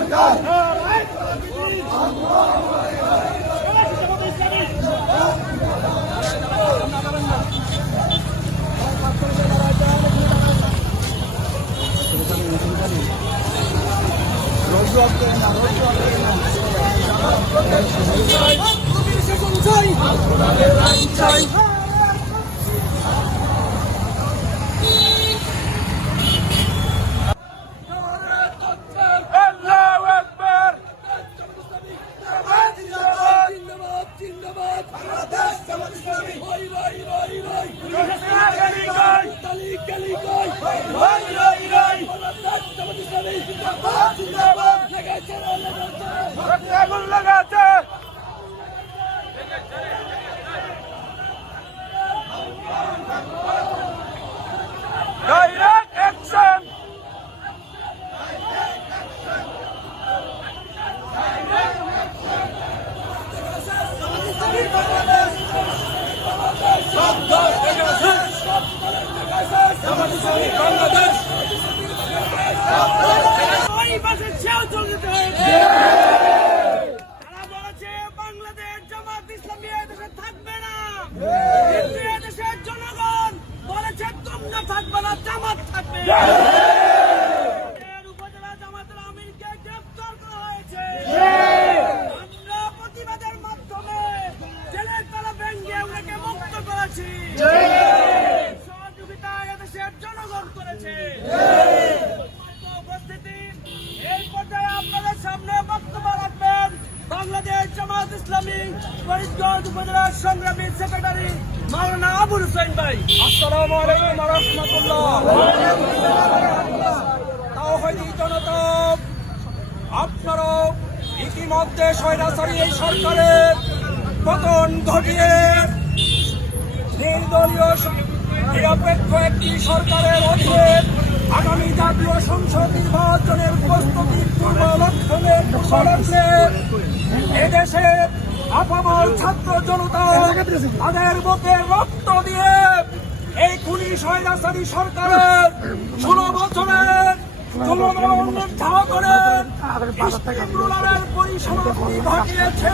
সরকার আল্লাহু Jamaat Bangladesh, Jamaat Islami. ওই পাশে সেও চলে যেতে হয়েছে। তারা বলেছে বাংলাদেশ জামাত ইসলামী এদেশে থাকবে না কিন্তু এদেশের জনগণ বলেছে তোমরা থাকবে না জামাত থাকবে এর উপজেলা জামাতের আমিরকে গ্রেফতার করা হয়েছে আমরা প্রতিবাদের মাধ্যমে জেলের তালা ভেঙে ওনাকে মুক্ত করেছি সহযোগিতা এদেশের জনগণ করেছে উপস্থিতি এই পর্যায়ে আপনাদের সামনে বক্তব্য রাখবেন বাংলাদেশ জামাত ইসলামী ফরিদগঞ্জ উপজেলার সংগ্রামী সেক্রেটারি মাওলানা আবুল হুসাইন ভাই। আসসালামু আলাইকুম রহমতুল্লাহ। তাওহিদি জনতা। আপনারাও ইতিমধ্যে স্বৈরাচারী এই সরকারের পতন ঘটিয়ে নির্দলীয় নিরপেক্ষ একটি সরকারের অধীনে আগামী জাতীয় সংসদ নির্বাচনের প্রস্তুতি পূর্ব লক্ষণে লক্ষ্যে এদেশে আপামর ছাত্র জনতা তাদের বুকে রক্ত দিয়ে এই খুনি স্বৈরাচারী সরকারের ষোলো বছরের জনগণ নির্যাতনের স্টিমরোলারের পরিসমাপ্তি ঘটিয়েছে।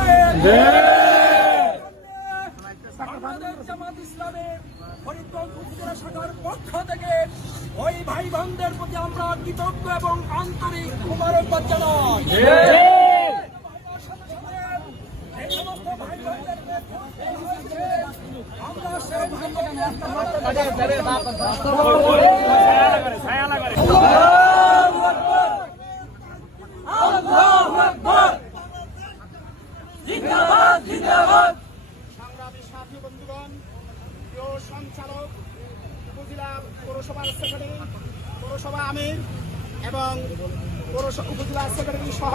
বাংলাদেশ জামাত ইসলামের ফরিদগঞ্জ উপজেলা শাখার পক্ষ থেকে ওই ভাই বোনদের প্রতি আমরা কৃতজ্ঞ এবং আন্তরিক মুবারকবাদ জানাই এই সমস্ত ভাই বোনদেরকে আমরা সেই ভাই বোনদের সংগ্রামী সাথী বন্ধুগণ প্রিয় সঞ্চালক উপজেলা পৌরসভার সেক্রেটারি পৌরসভা আমির এবং পৌরসভা উপজেলা সেক্রেটারি সহ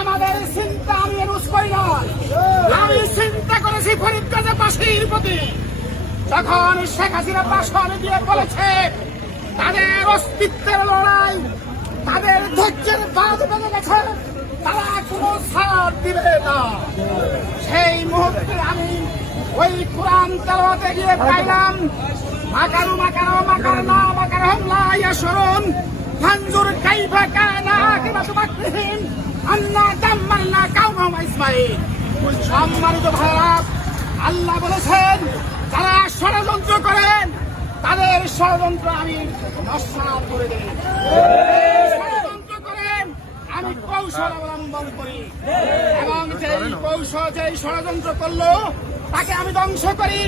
আমাদের চিন্তা আমি রুজ করি আমি চিন্তা করেছি ফরিদগঞ্জে পাশির প্রতি। যখন শেখ হাসিনা ভাষণ দিয়ে বলেছে, তাদের অস্তিত্বের লড়াই, তাদের ধৈর্যের বাদ বেঁধে গেছে, তারা কোনো ছাড় দিবে না। সেই মুহূর্তে আমি ওই কোরআন তেলাওয়াতে গিয়ে পাইলাম মাকারু মাকারু, মাকার না মাকার হামলা ইয়াসরুন ফানজুর কাইফা কানা আকিবাতু মাকরিহিম আন্না দাম্মারনা কাওমাহুম ইসমাইল সম্মানিত ভাইরা আল্লাহ বলেছেন, যারা ষড়যন্ত্র করেন, তাদের ষড়যন্ত্র আমি নস্বাত করে দেই ষড়যন্ত্র করেন, আমি কৌশল অবলম্বন করি। এবং যেই কৌশল, যেই ষড়যন্ত্র করল, তাকে আমি ধ্বংস করি,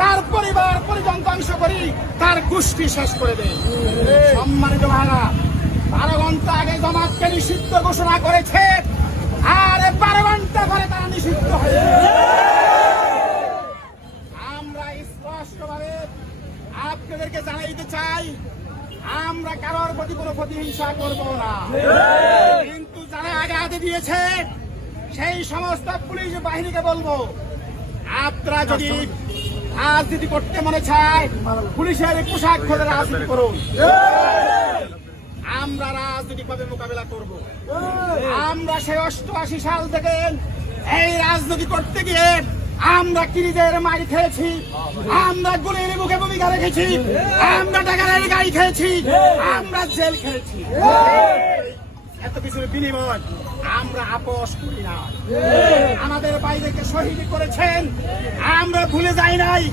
তার পরিবার পরিজন ধ্বংস করি, তার গোষ্ঠী শেষ করে দেই সম্মানিত ভাইরা বারো ঘণ্টা আগে জমাতকে নিষিদ্ধ ঘোষণা করেছে। আর বারো ঘণ্টা পরে তারা নিষিদ্ধ হয়েছে আমরা স্পষ্টভাবে আপনাদেরকে জানাইতে চাই, আমরা কারোর প্রতি কোনো প্রতিহিংসা করব না। কিন্তু যারা আগে দিয়েছে, সেই সমস্ত পুলিশ বাহিনীকে বলব, আপনারা যদি রাজনীতি করতে মনে চায়, পুলিশের পোশাক খুলে রাজনীতি করুন। আমরা রাজনৈতিকভাবে মোকাবেলা করব। আমরা সেই অষ্টআশি সাল থেকে এই রাজনীতি করতে গিয়ে আমরা কিরিদের মারি খেয়েছি আমরা গুলির মুখে ভূমিকা রেখেছি আমরা টাকারের গাড়ি খেয়েছি আমরা জেল খেয়েছি। এত কিছুর বিনিময় আমরা আপোষ করি না। আমাদের বাইরেকে শহীদ করেছেন আমরা ভুলে যাই নাই।